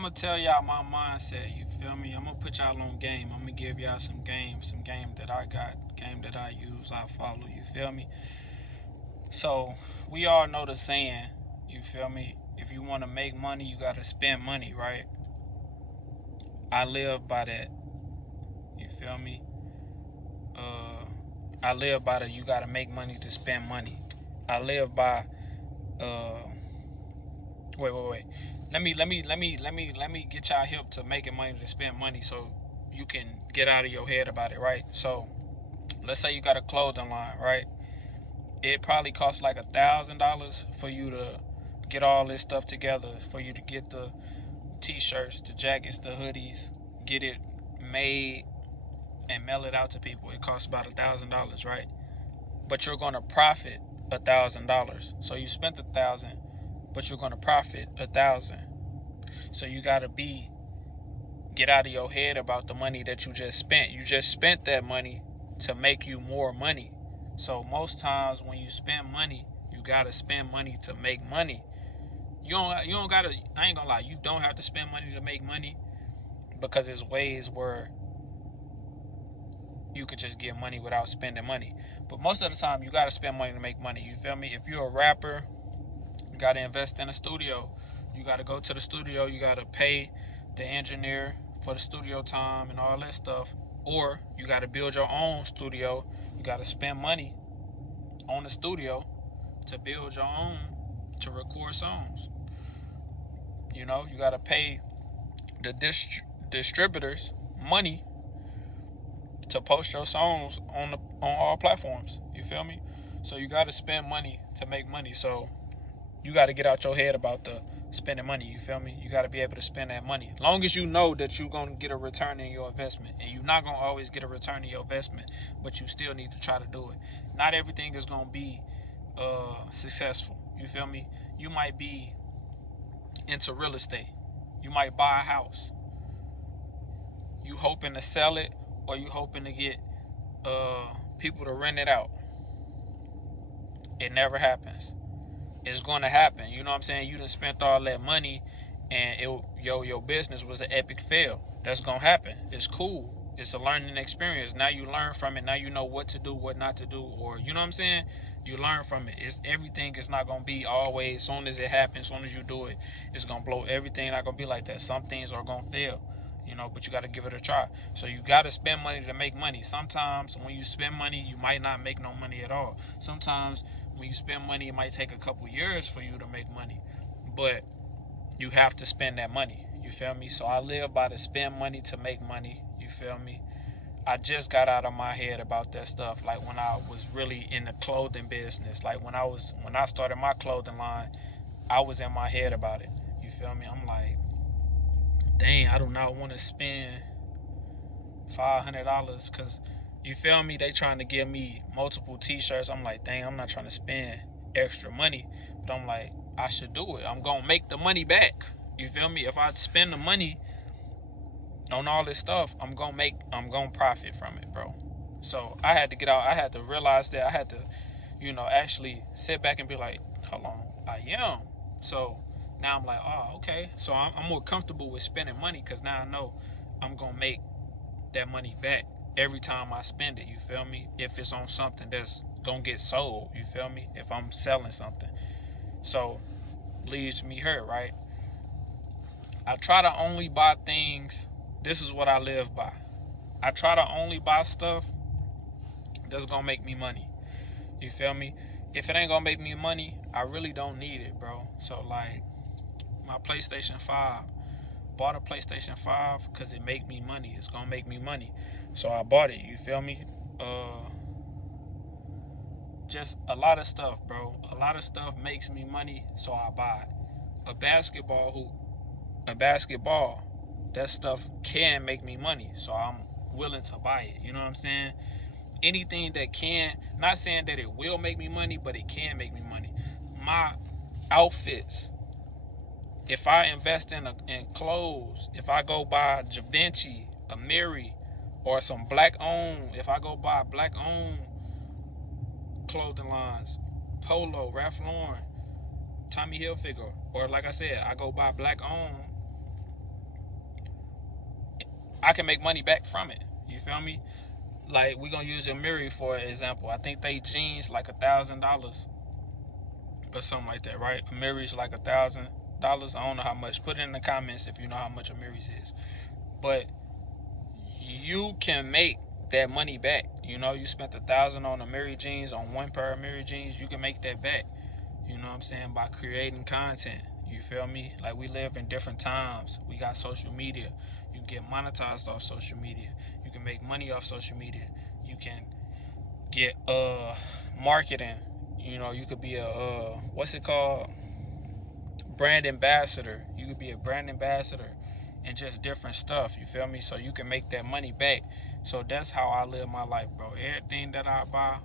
I'm gonna tell y'all my mindset. You feel me? I'm gonna put y'all on game. I'm gonna give y'all some game that I got, game that I use, I follow. You feel me? So we all know the saying. You feel me? If you want to make money, you gotta spend money, right? I live by that. You feel me? Uh, I live by the you gotta make money to spend money. I live by uh wait. Let me get y'all help to making money to spend money so you can get out of your head about it, right? So let's say you got a clothing line, right? It probably costs like $1,000 for you to get all this stuff together, for you to get the t-shirts, the jackets, the hoodies, get it made and mail it out to people. It costs about $1,000, right? But you're gonna profit $1,000. So you spent 1,000, but you're gonna profit 1,000. So you gotta get out of your head about the money that you just spent. You just spent that money to make you more money. So most times when you spend money, you gotta spend money to make money. You don't gotta. I ain't gonna lie. You don't have to spend money to make money because there's ways where you could just get money without spending money. But most of the time, you gotta spend money to make money. You feel me? If you're a rapper, you gotta invest in a studio. You gotta go to the studio. You gotta pay the engineer for the studio time and all that stuff. Or you gotta build your own studio. You gotta spend money on the studio to build your own to record songs. You gotta pay the distributors money to post your songs on all platforms. You feel me? So you gotta spend money to make money. So you gotta get out your head about the spending money. You feel me? You gotta be able to spend that money. Long as you know that you're gonna get a return in your investment, and you're not gonna always get a return in your investment, but you still need to try to do it. Not everything is gonna be successful. You feel me? You might be into real estate. You might buy a house. You hoping to sell it, or you hoping to get people to rent it out. It never happens. It's going to happen. You know what I'm saying? You done spent all that money, and your business was an epic fail. That's gonna happen. It's cool. It's a learning experience. Now you learn from it. Now you know what to do, what not to do, or you know what I'm saying. You learn from it. It's everything is not gonna be always. As soon as it happens, as soon as you do it, it's gonna blow. Everything not gonna be like that. Some things are gonna fail. But you got to give it a try. So you got to spend money to make money. Sometimes when you spend money, you might not make no money at all. Sometimes when you spend money, it might take a couple years for you to make money, but you have to spend that money. You feel me? So I live by the spend money to make money. You feel me? I just got out of my head about that stuff. Like when I was really in the clothing business, like when I started my clothing line, I was in my head about it. You feel me? I'm like, dang, I do not want to spend $500 because you feel me, they trying to give me multiple t-shirts. I'm like, dang, I'm not trying to spend extra money, but I'm like, I should do it. I'm gonna make the money back. You feel me? If I spend the money on all this stuff, I'm gonna profit from it, bro. So I had to get out. I had to realize that. I had to actually sit back and be like, hold on, I am. So now I'm like, oh, okay. So I'm more comfortable with spending money because now I know I'm gonna make that money back every time I spend it. You feel me? If it's on something that's gonna get sold, you feel me? If I'm selling something, so leaves me hurt, right? I try to only buy things. This is what I live by. I try to only buy stuff that's gonna make me money. You feel me? If it ain't gonna make me money, I really don't need it, bro. So like my PlayStation 5, bought a PlayStation 5 because it make me money. It's gonna make me money. So I bought it, you feel me? Uh just a lot of stuff, bro. A lot of stuff makes me money, so I buy it. A basketball hoop, a basketball, that stuff can make me money, so I'm willing to buy it. You know what I'm saying? Anything that can, not saying that it will make me money, but it can make me money. My outfits, if I invest in clothes, if I go buy Givenchy, Amiri, or some black owned, if I go buy black owned clothing lines, Polo, Ralph Lauren, Tommy Hilfiger, or like I said, I go buy black owned, I can make money back from it. You feel me? Like, we're gonna use Amiri for example. I think they jeans like $1,000 or something like that, right? Amiri's like $1,000. I don't know how much. Put it in the comments if you know how much Amiri's is. But you can make that money back. You know, you spent $1,000 on Amiri jeans, on one pair of Amiri jeans, you can make that back. You know what I'm saying? By creating content. You feel me? Like, we live in different times. We got social media. You can get monetized off social media. You can make money off social media. You can get marketing. You know, you could be a what's it called? Brand ambassador. You could be a brand ambassador and just different stuff. You feel me? So you can make that money back. So that's how I live my life, bro. Everything that I buy,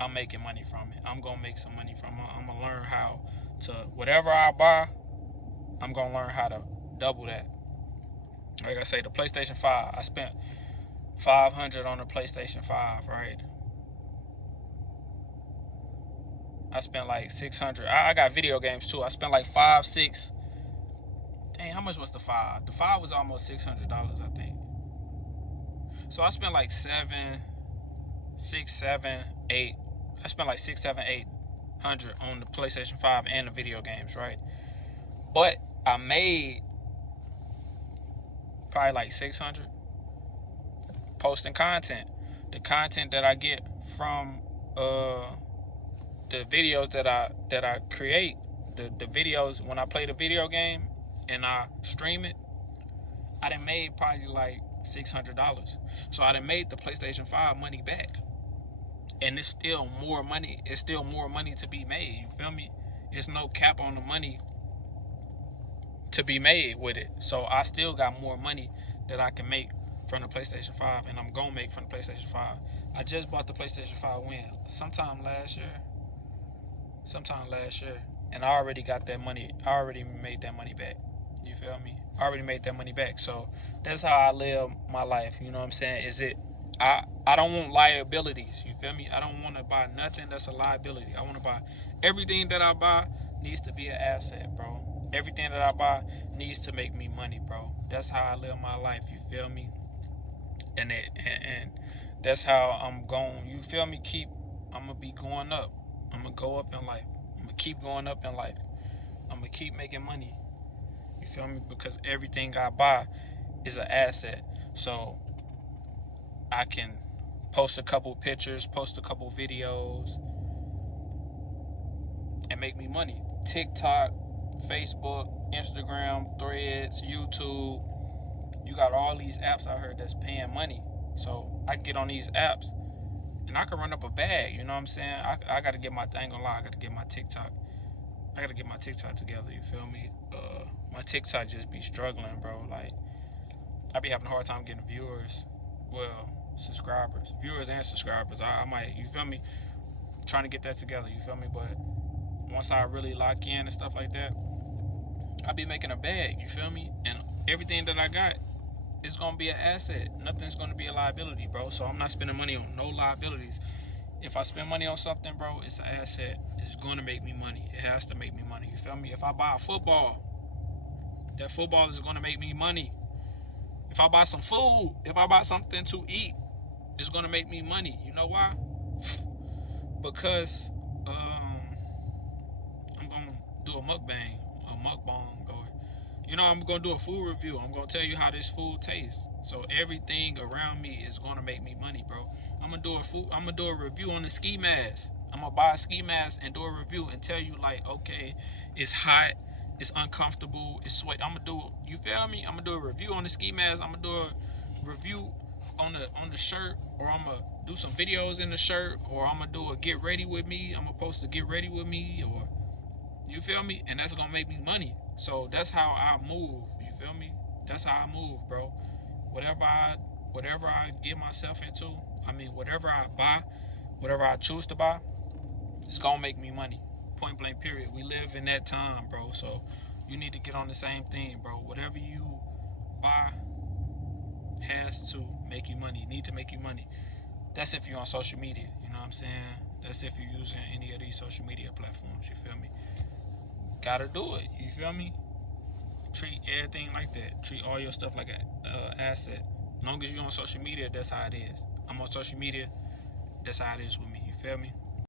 I'm making money from it. I'm gonna make some money from it. I'm gonna learn how to, whatever I buy, I'm gonna learn how to double that. Like I say, the PlayStation 5, I spent $500 on the PlayStation 5, right? I spent like $600. I got video games too. I spent like $5, $6. Dang, how much was the 5? The 5 was almost $600, I think. So I spent like 7, 6, 7, 8. I spent like 6, 7, 800 on the PlayStation 5 and the video games, right? But I made probably like 600 posting content. The content that I get from the videos that I create, the videos when I play the video game and I stream it, I done made probably like $600. So I done made the PlayStation 5 money back. And it's still more money. It's still more money to be made. You feel me? There's no cap on the money to be made with it. So I still got more money that I can make from the PlayStation 5, and I'm gonna make from the PlayStation 5. I just bought the PlayStation 5 when? Sometime last year, and I already got that money. I already made that money back. You feel me? I already made that money back. So that's how I live my life. You know what I'm saying? I don't want liabilities. You feel me? I don't want to buy nothing that's a liability. I want to buy everything that I buy needs to be an asset, bro. Everything that I buy needs to make me money, bro. That's how I live my life. You feel me? And that's how I'm going. You feel me? I'm gonna be going up. I'm gonna go up in life. I'm gonna keep going up in life. I'm gonna keep making money. You feel me? Because everything I buy is an asset. So I can post a couple pictures, post a couple videos, and make me money. TikTok, Facebook, Instagram, Threads, YouTube. You got all these apps out here that's paying money. So I can get on these apps and I can run up a bag. You know what I'm saying? I got to get my, I ain't gonna lie, I got to get my TikTok. I got to get my TikTok together. You feel me? My TikTok just be struggling, bro. Like, I be having a hard time getting viewers. Well, viewers and subscribers. I might, you feel me, trying to get that together, you feel me? But once I really lock in and stuff like that, I be making a bag, you feel me? And everything that I got is gonna be an asset. Nothing's gonna be a liability, bro. So I'm not spending money on no liabilities. If I spend money on something, bro, it's an asset. It's gonna make me money. It has to make me money, you feel me? If I buy a football, that football is gonna make me money. If I buy some food, if I buy something to eat, it's gonna make me money. You know why? Because I'm gonna do a mukbang, or you know, I'm gonna do a food review. I'm gonna tell you how this food tastes. So everything around me is gonna make me money, bro. I'm gonna do a review on the ski mask. I'm gonna buy a ski mask and do a review and tell you, like, okay, it's hot, it's uncomfortable, it's sweat. You feel me? I'm gonna do a review on the ski mask. I'm gonna do a review on the shirt, or I'm gonna do some videos in the shirt, or I'm gonna do a get ready with me. I'm gonna post a get ready with me, or you feel me? And that's gonna make me money. So that's how I move. You feel me? That's how I move, bro. Whatever I get myself into, whatever I buy, whatever I choose to buy, it's gonna make me money. Point blank, period. We live in that time, bro. So you need to get on the same thing, bro. Whatever you buy has to make you money. Need to make you money. That's if you're on social media. You know what I'm saying? That's if you're using any of these social media platforms. You feel me? Gotta do it. You feel me? treat everything like that. Treat all your stuff like an asset. As long as you're on social media, that's how it is. I'm on social media, that's how it is with me. You feel me?